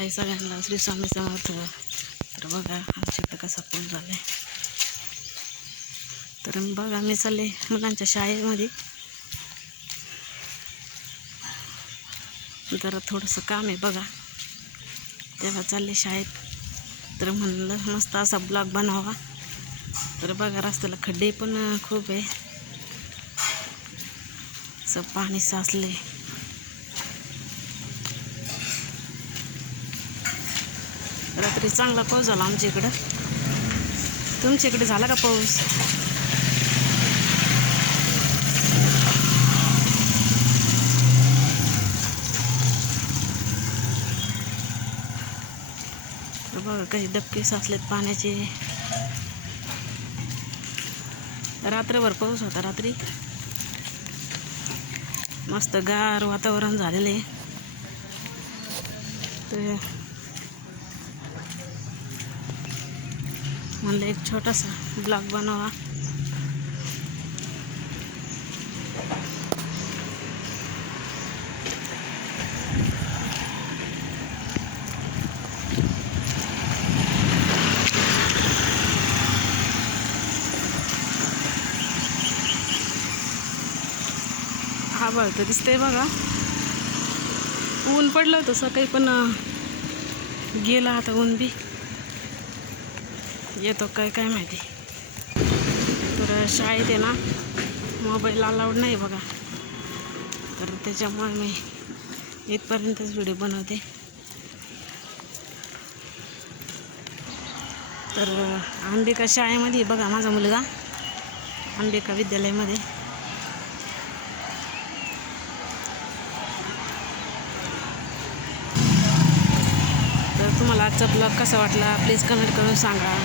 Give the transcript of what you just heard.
हाय सगळ्यांना श्री स्वामी समर्थ तर बघा आमच्याकडे कसा फोन झाला आहे तर बघा मी चालले मुलांच्या शाळेमध्ये. जरा थोडंसं काम आहे बघा. तेव्हा चालले शाळेत. तर म्हणलं मस्त असा ब्लॉग बनवावा. तर बघा रस्त्याला खड्डे पण खूप आहे. असं पाणी साचले रात्री चांगला पाऊस झाला आमच्या इकडं तुमच्या इकडे झाला का पाऊस? बघा कसे डबके साचलेत पाण्याचे. रात्रभर पाऊस होता रात्री. मस्त गार वातावरण झालेलं आहे. तर म्हणलं एक छोटासा ब्लॉग बनवा. आभाळ तर दिसतंय बघा. ऊन पडलं होतं सकाळी पण गेला आता ऊन बी. येतो काय काय माहिती. तर शाळेत आहे ना मोबाईल अलाउड नाही बघा. तर त्याच्यामुळे मी इथपर्यंतच व्हिडिओ बनवते. तर अंबिका शाळेमध्ये बघा माझा मुलगा. अंबिका विद्यालयामध्ये. तुम्हाला आजचा ब्लॉग कसा वाटला? प्लीज कमेंट करून सांगा.